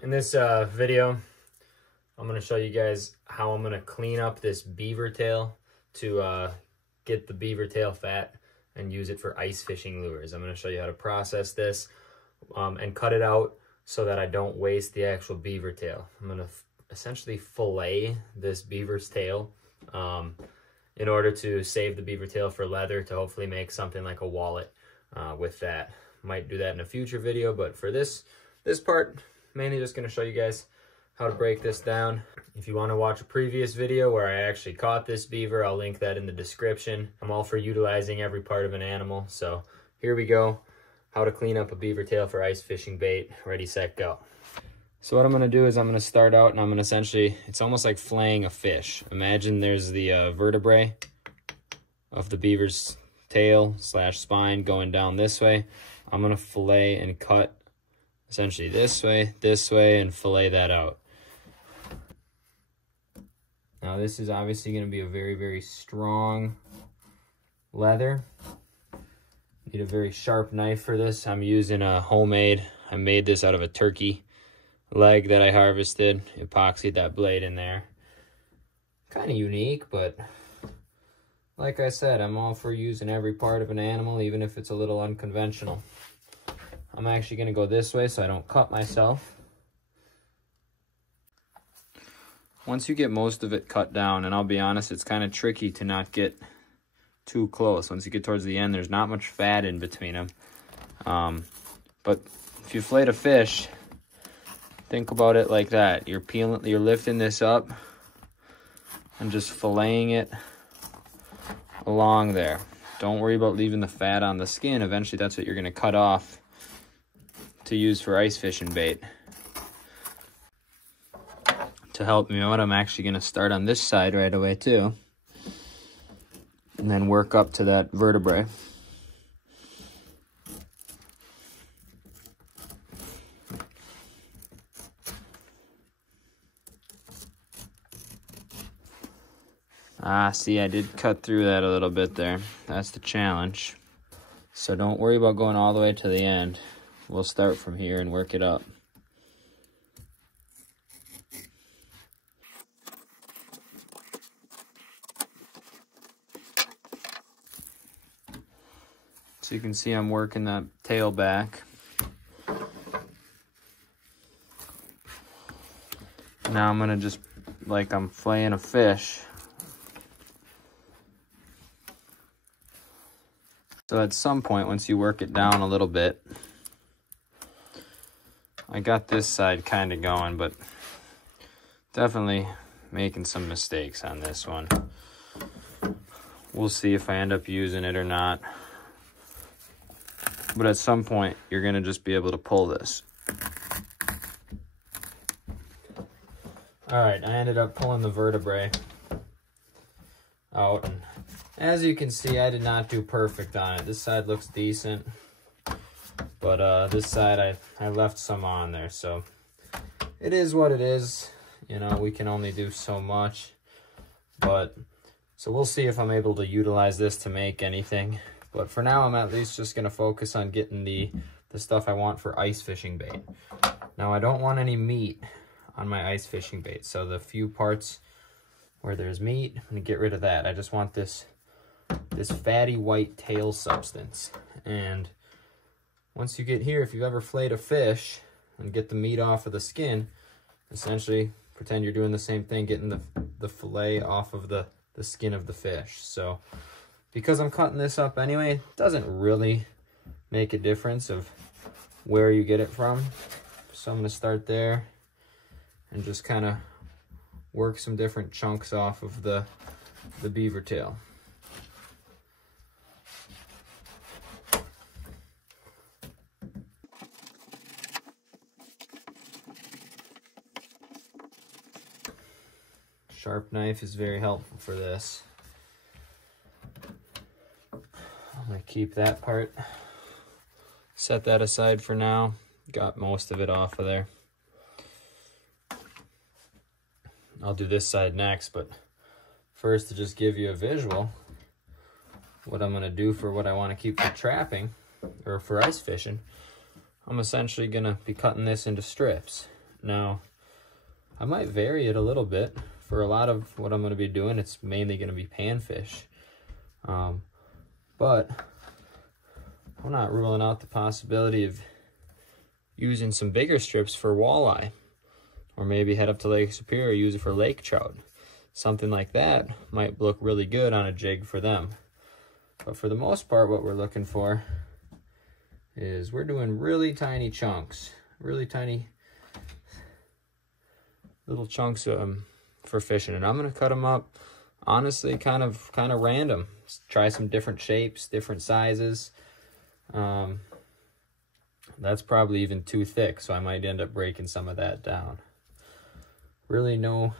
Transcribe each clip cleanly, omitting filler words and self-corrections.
In this video, I'm going to show you guys how I'm going to clean up this beaver tail to get the beaver tail fat and use it for ice fishing lures. I'm going to show you how to process this and cut it out so that I don't waste the actual beaver tail. I'm going to essentially fillet this beaver's tail in order to save the beaver tail for leather to hopefully make something like a wallet with that. Might do that in a future video, but for this part, mainly just going to show you guys how to break this down. If you want to watch a previous video where I actually caught this beaver, I'll link that in the description. I'm all for utilizing every part of an animal. So here we go. How to clean up a beaver tail for ice fishing bait. Ready, set, go. So what I'm going to do is I'm going to start out and I'm going to essentially, it's almost like filleting a fish. Imagine there's the vertebrae of the beaver's tail / spine going down this way. I'm going to fillet and cut essentially this way, and fillet that out. Now this is obviously going to be a very, very strong leather. Need a very sharp knife for this. I'm using a homemade, I made this out of a turkey leg that I harvested. Epoxied that blade in there. Kind of unique, but like I said, I'm all for using every part of an animal, even if it's a little unconventional. I'm actually going to go this way so I don't cut myself. Once you get most of it cut down, and I'll be honest, it's kind of tricky to not get too close. Once you get towards the end, there's not much fat in between them. But if you fillet a fish, think about it like that. You're lifting this up and just filleting it along there. Don't worry about leaving the fat on the skin. Eventually that's what you're going to cut off to use for ice fishing bait. To help me out, I'm actually going to start on this side right away too, and then work up to that vertebrae. See, I did cut through that a little bit there. That's the challenge. So don't worry about going all the way to the end. We'll start from here and work it up. So you can see I'm working that tail back. Now I'm going to just, like I'm filleting a fish. So at some point, once you work it down a little bit, I got this side kind of going, but definitely making some mistakes on this one. We'll see if I end up using it or not. But at some point, you're going to just be able to pull this. All right, I ended up pulling the vertebrae out. And as you can see, I did not do perfect on it. This side looks decent. But this side, I left some on there. So it is what it is. You know, we can only do so much. But so we'll see if I'm able to utilize this to make anything. But for now, I'm at least just going to focus on getting the stuff I want for ice fishing bait. Now, I don't want any meat on my ice fishing bait. So the few parts where there's meat, I'm going to get rid of that. I just want this fatty white tail substance. And once you get here, if you've ever filleted a fish and get the meat off of the skin, essentially pretend you're doing the same thing, getting the fillet off of the skin of the fish. So because I'm cutting this up anyway, it doesn't really make a difference of where you get it from. So I'm going to start there and just kind of work some different chunks off of the beaver tail. Sharp knife is very helpful for this. I'm going to keep that part. Set that aside for now. Got most of it off of there. I'll do this side next, but first, to just give you a visual, what I'm going to do for what I want to keep for trapping, or for ice fishing, I'm essentially going to be cutting this into strips. Now, I might vary it a little bit. For a lot of what I'm going to be doing, it's mainly going to be panfish. But I'm not ruling out the possibility of using some bigger strips for walleye. Or maybe head up to Lake Superior, use it for lake trout. Something like that might look really good on a jig for them. But for the most part, what we're looking for is we're doing really tiny chunks. Really tiny little chunks for fishing. And I'm going to cut them up, honestly, kind of random. Try some different shapes, different sizes. That's probably even too thick, so I might end up breaking some of that down. Really no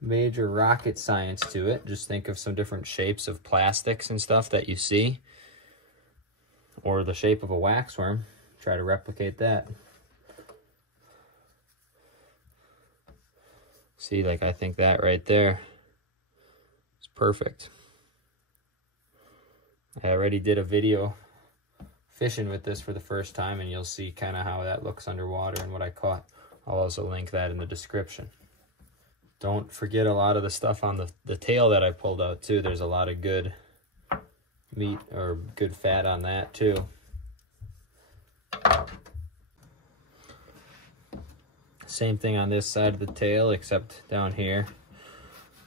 major rocket science to it. Just think of some different shapes of plastics and stuff that you see. Or the shape of a waxworm. Try to replicate that. See, like I think that right there is perfect. I already did a video fishing with this for the first time, and you'll see kind of how that looks underwater and what I caught. I'll also link that in the description. Don't forget a lot of the stuff on the tail that I pulled out too. There's a lot of good meat or good fat on that too. Same thing on this side of the tail, except down here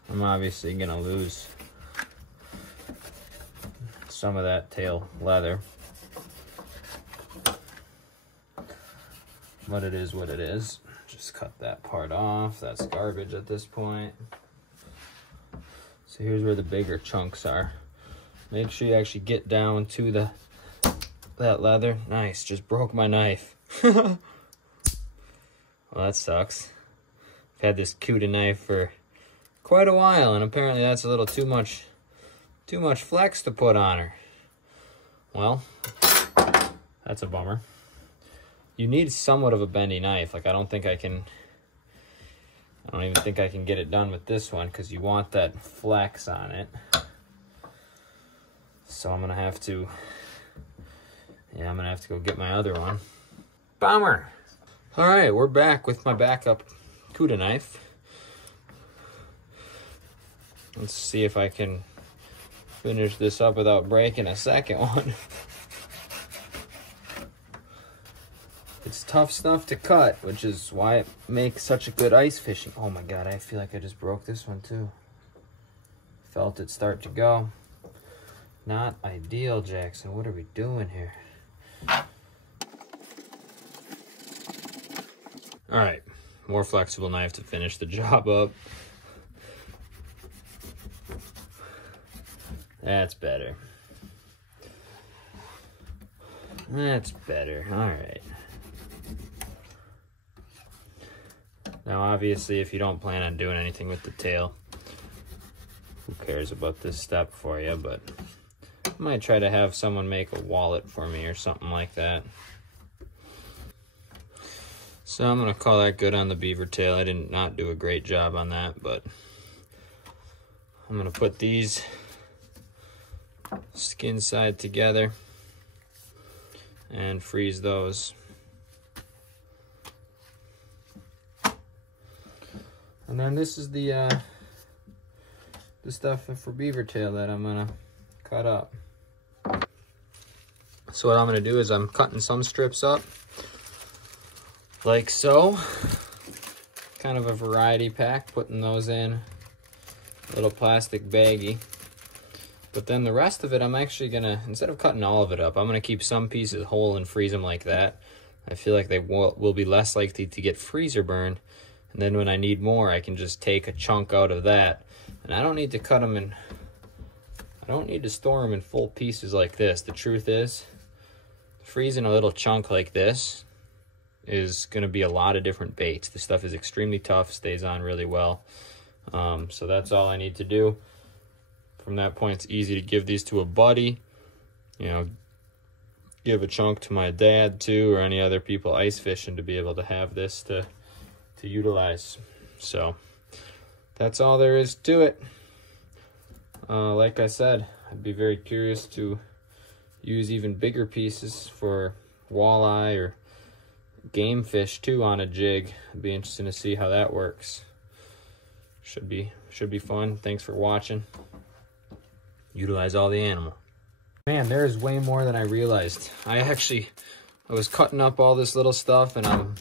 I'm obviously gonna lose some of that tail leather, but it is what it is. Just cut that part off. That's garbage at this point. So here's where the bigger chunks are. Make sure you actually get down to that leather. Nice, just broke my knife. Well, that sucks. I've had this Cuda knife for quite a while, and apparently that's a little too much flex to put on her. Well, that's a bummer. You need somewhat of a bendy knife. Like I don't even think I can get it done with this one because you want that flex on it. So I'm gonna have to go get my other one. Bummer. All right, we're back with my backup Cuda knife. Let's see if I can finish this up without breaking a second one. It's tough stuff to cut, which is why it makes such a good ice fishing. Oh my God, I feel like I just broke this one too. Felt it start to go. Not ideal, Jackson. What are we doing here? All right, more flexible knife to finish the job up. That's better. That's better, all right. Now, obviously, if you don't plan on doing anything with the tail, who cares about this step for you, but I might try to have someone make a wallet for me or something like that. So I'm gonna call that good on the beaver tail. I did not do a great job on that, but I'm gonna put these skin side together and freeze those. And then this is the stuff for beaver tail that I'm gonna cut up. So what I'm gonna do is I'm cutting some strips up like so. Kind of a variety pack, putting those in a little plastic baggie. But then the rest of it, I'm actually gonna, instead of cutting all of it up, I'm gonna keep some pieces whole and freeze them like that. I feel like they will be less likely to get freezer burn. And then when I need more, I can just take a chunk out of that. And I don't need to cut them in, I don't need to store them in full pieces like this. The truth is, freezing a little chunk like this is gonna be a lot of different baits. This stuff is extremely tough, stays on really well. So that's all I need to do. From that point, it's easy to give these to a buddy. You know, give a chunk to my dad too, or any other people ice fishing to be able to have this to utilize. So that's all there is to it. Like I said, I'd be very curious to use even bigger pieces for walleye or game fish too on a jig. It'd be interesting to see how that works. Should be fun. Thanks for watching. Utilize all the animal. Man, there's way more than I realized. I was cutting up all this little stuff, and I'm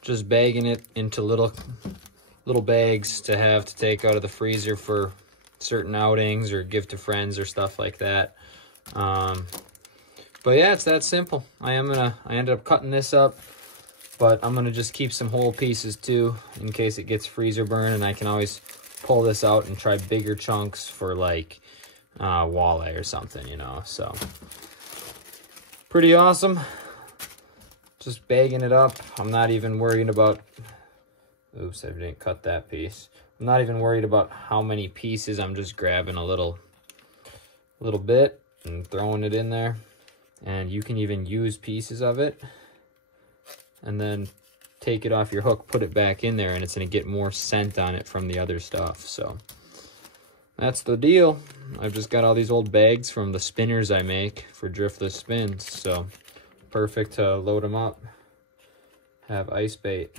just bagging it into little bags to have to take out of the freezer for certain outings or give to friends or stuff like that. But yeah, it's that simple. I ended up cutting this up, but I'm gonna just keep some whole pieces too in case it gets freezer burn, and I can always pull this out and try bigger chunks for like walleye or something, you know. So pretty awesome. Just bagging it up. I'm not even worried about, oops, I didn't cut that piece. I'm not even worried about how many pieces. I'm just grabbing a little bit and throwing it in there. And you can even use pieces of it and then take it off your hook, put it back in there, and it's gonna get more scent on it from the other stuff. So that's the deal. I've just got all these old bags from the spinners I make for driftless spins. So perfect to load them up, have ice bait.